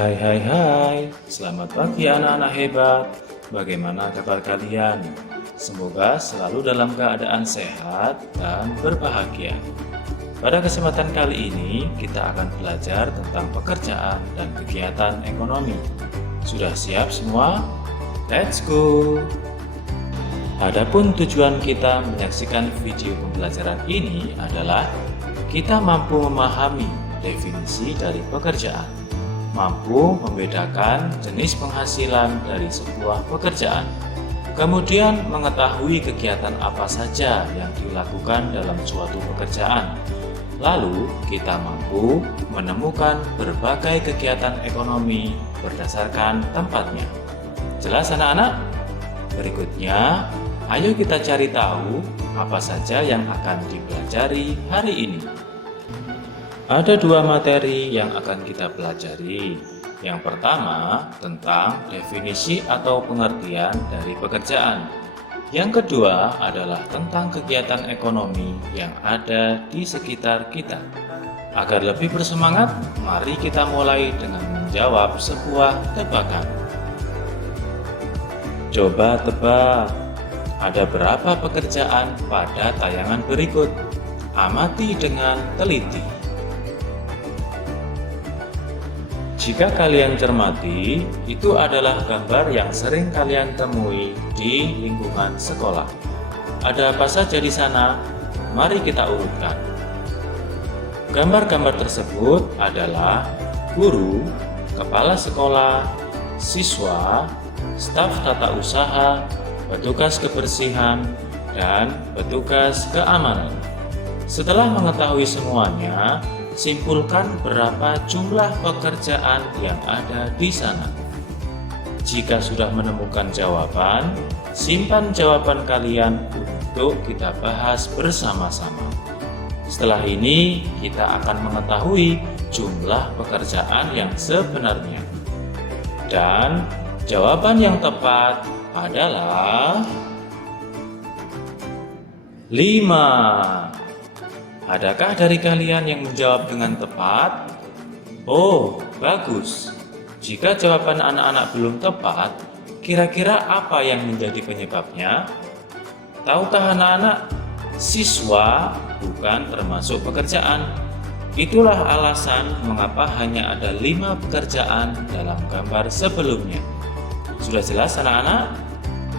Hai hai hai, selamat pagi anak-anak hebat. Bagaimana kabar kalian? Semoga selalu dalam keadaan sehat dan berbahagia. Pada kesempatan kali ini, kita akan belajar tentang pekerjaan dan kegiatan ekonomi. Sudah siap semua? Let's go! Adapun tujuan kita menyaksikan video pembelajaran ini adalah kita mampu memahami definisi dari pekerjaan, mampu membedakan jenis penghasilan dari sebuah pekerjaan, kemudian mengetahui kegiatan apa saja yang dilakukan dalam suatu pekerjaan. Lalu, kita mampu menemukan berbagai kegiatan ekonomi berdasarkan tempatnya. Jelas anak-anak? Berikutnya, ayo kita cari tahu apa saja yang akan dipelajari hari ini. Ada dua materi yang akan kita pelajari. Yang pertama, tentang definisi atau pengertian dari pekerjaan. Yang kedua adalah tentang kegiatan ekonomi yang ada di sekitar kita. Agar lebih bersemangat, mari kita mulai dengan menjawab sebuah tebakan. Coba tebak, ada berapa pekerjaan pada tayangan berikut? Amati dengan teliti. Jika kalian cermati, itu adalah gambar yang sering kalian temui di lingkungan sekolah. Ada apa saja di sana? Mari kita urutkan. Gambar-gambar tersebut adalah guru, kepala sekolah, siswa, staf tata usaha, petugas kebersihan, dan petugas keamanan. Setelah mengetahui semuanya, simpulkan berapa jumlah pekerjaan yang ada di sana. Jika sudah menemukan jawaban, simpan jawaban kalian untuk kita bahas bersama-sama. Setelah ini, kita akan mengetahui jumlah pekerjaan yang sebenarnya. Dan jawaban yang tepat adalah 5. Adakah dari kalian yang menjawab dengan tepat? Oh, bagus. Jika jawaban anak-anak belum tepat, kira-kira apa yang menjadi penyebabnya? Tahukah anak-anak, siswa bukan termasuk pekerjaan. Itulah alasan mengapa hanya ada 5 pekerjaan dalam gambar sebelumnya. Sudah jelas anak-anak?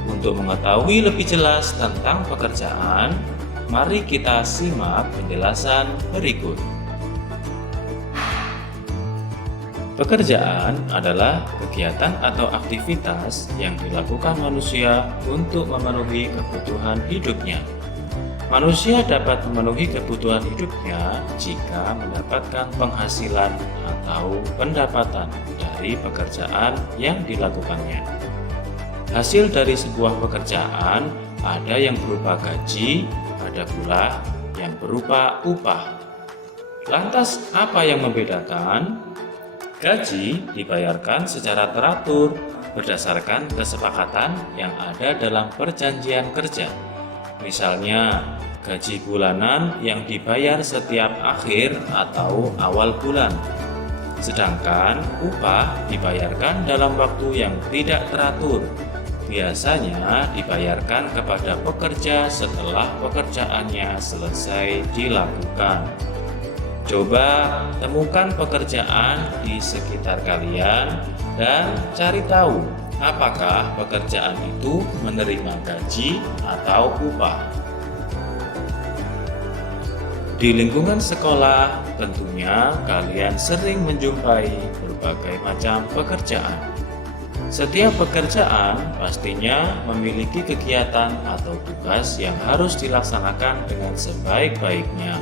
Untuk mengetahui lebih jelas tentang pekerjaan, mari kita simak penjelasan berikut. Pekerjaan adalah kegiatan atau aktivitas yang dilakukan manusia untuk memenuhi kebutuhan hidupnya. Manusia dapat memenuhi kebutuhan hidupnya jika mendapatkan penghasilan atau pendapatan dari pekerjaan yang dilakukannya. Hasil dari sebuah pekerjaan ada yang berupa gaji, ada pula yang berupa upah. Lantas, apa yang membedakan? Gaji dibayarkan secara teratur berdasarkan kesepakatan yang ada dalam perjanjian kerja. Misalnya, gaji bulanan yang dibayar setiap akhir atau awal bulan. Sedangkan upah dibayarkan dalam waktu yang tidak teratur. Biasanya dibayarkan kepada pekerja setelah pekerjaannya selesai dilakukan. Coba temukan pekerjaan di sekitar kalian dan cari tahu apakah pekerjaan itu menerima gaji atau upah. Di lingkungan sekolah, tentunya kalian sering menjumpai berbagai macam pekerjaan. Setiap pekerjaan pastinya memiliki kegiatan atau tugas yang harus dilaksanakan dengan sebaik-baiknya.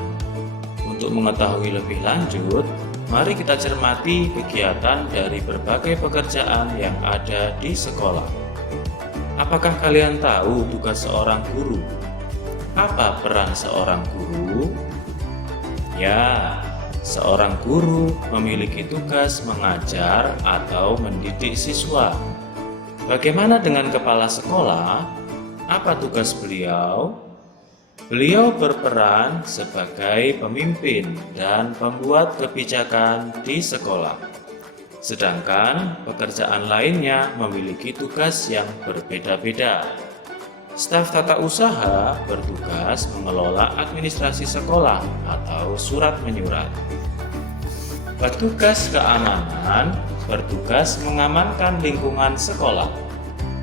Untuk mengetahui lebih lanjut, mari kita cermati kegiatan dari berbagai pekerjaan yang ada di sekolah. Apakah kalian tahu tugas seorang guru? Apa peran seorang guru? Ya, seorang guru memiliki tugas mengajar atau mendidik siswa. Bagaimana dengan kepala sekolah? Apa tugas beliau? Beliau berperan sebagai pemimpin dan pembuat kebijakan di sekolah. sedangkan pekerjaan lainnya memiliki tugas yang berbeda-beda. Staf tata usaha bertugas mengelola administrasi sekolah atau surat menyurat. Petugas keamanan bertugas mengamankan lingkungan sekolah,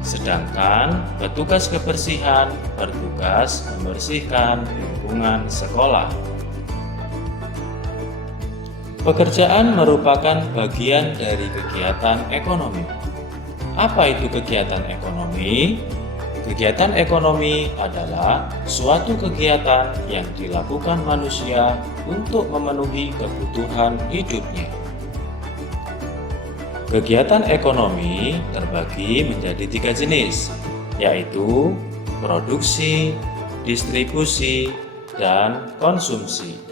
sedangkan petugas kebersihan bertugas membersihkan lingkungan sekolah. Pekerjaan merupakan bagian dari kegiatan ekonomi. Apa itu kegiatan ekonomi? Kegiatan ekonomi adalah suatu kegiatan yang dilakukan manusia untuk memenuhi kebutuhan hidupnya. Kegiatan ekonomi terbagi menjadi 3 jenis, yaitu produksi, distribusi, dan konsumsi.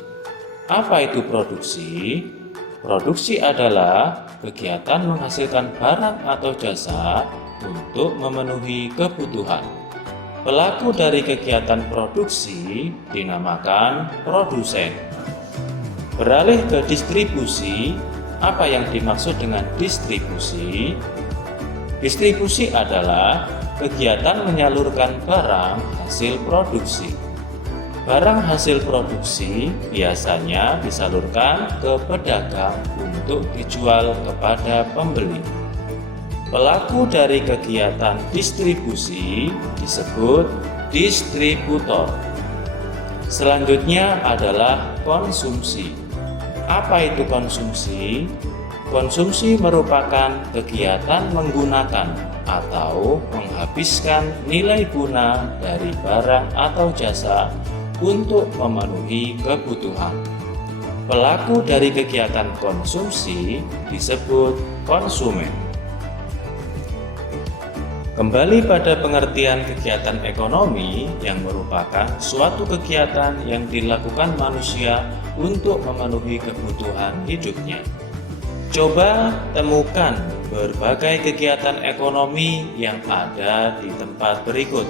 Apa itu produksi? Produksi adalah kegiatan menghasilkan barang atau jasa untuk memenuhi kebutuhan. Pelaku dari kegiatan produksi dinamakan produsen. Beralih ke distribusi, apa yang dimaksud dengan distribusi? Distribusi adalah kegiatan menyalurkan barang hasil produksi. Barang hasil produksi biasanya disalurkan ke pedagang untuk dijual kepada pembeli. Pelaku dari kegiatan distribusi disebut distributor. Selanjutnya adalah konsumsi. Apa itu konsumsi? Konsumsi merupakan kegiatan menggunakan atau menghabiskan nilai guna dari barang atau jasa untuk memenuhi kebutuhan. Pelaku dari kegiatan konsumsi disebut konsumen. Kembali pada pengertian kegiatan ekonomi yang merupakan suatu kegiatan yang dilakukan manusia untuk memenuhi kebutuhan hidupnya. Coba temukan berbagai kegiatan ekonomi yang ada di tempat berikut.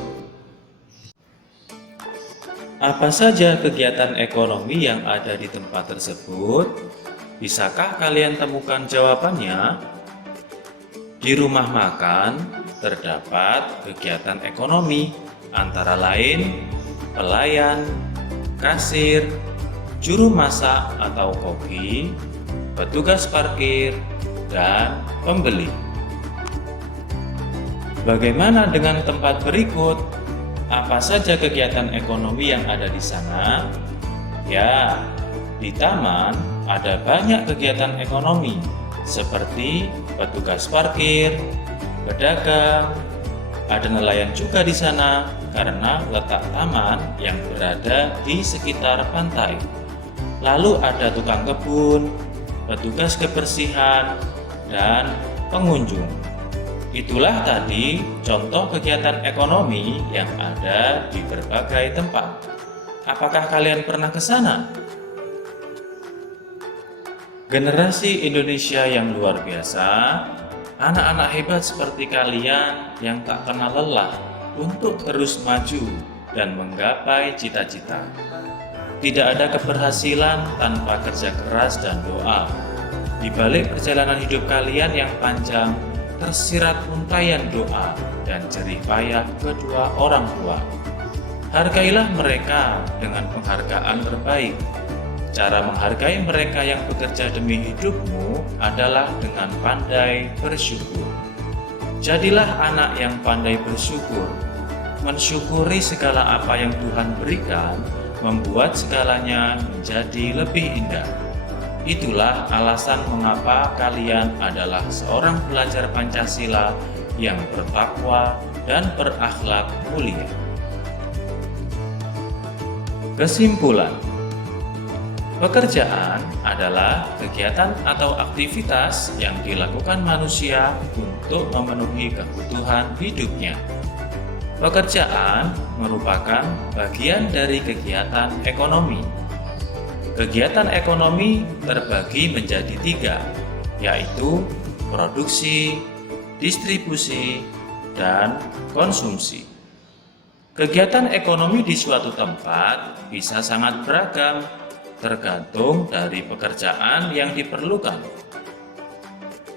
Apa saja kegiatan ekonomi yang ada di tempat tersebut? Bisakah kalian temukan jawabannya? Di rumah makan terdapat kegiatan ekonomi antara lain pelayan, kasir, juru masak atau koki, petugas parkir, dan pembeli. Bagaimana dengan tempat berikut? Apa saja kegiatan ekonomi yang ada di sana? Ya, di taman ada banyak kegiatan ekonomi seperti petugas parkir, pedagang, ada nelayan juga di sana karena letak taman yang berada di sekitar pantai. Lalu ada tukang kebun, petugas kebersihan, dan pengunjung. Itulah tadi contoh kegiatan ekonomi yang ada di berbagai tempat. Apakah kalian pernah ke sana? Generasi Indonesia yang luar biasa, anak-anak hebat seperti kalian yang tak kenal lelah untuk terus maju dan menggapai cita-cita. Tidak ada keberhasilan tanpa kerja keras dan doa. Di balik perjalanan hidup kalian yang panjang, tersirat untayan doa dan jerih payah kedua orang tua. Hargailah mereka dengan penghargaan terbaik. Cara menghargai mereka yang bekerja demi hidupmu adalah dengan pandai bersyukur. Jadilah anak yang pandai bersyukur. Mensyukuri segala apa yang Tuhan berikan, membuat segalanya menjadi lebih indah. Itulah alasan mengapa kalian adalah seorang pelajar Pancasila yang bertakwa dan berakhlak mulia. Kesimpulan: pekerjaan adalah kegiatan atau aktivitas yang dilakukan manusia untuk memenuhi kebutuhan hidupnya. Pekerjaan merupakan bagian dari kegiatan ekonomi. Kegiatan ekonomi terbagi menjadi 3, yaitu produksi, distribusi, dan konsumsi. Kegiatan ekonomi di suatu tempat bisa sangat beragam, tergantung dari pekerjaan yang diperlukan.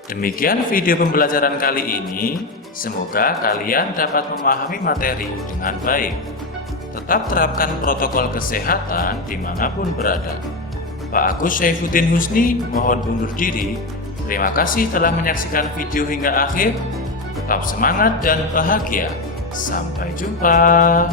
Demikian video pembelajaran kali ini. Semoga kalian dapat memahami materi dengan baik. Tetap terapkan protokol kesehatan dimanapun berada. Pak Agus Syaifuddin Husni mohon undur diri. Terima kasih telah menyaksikan video hingga akhir. Tetap semangat dan bahagia. Sampai jumpa.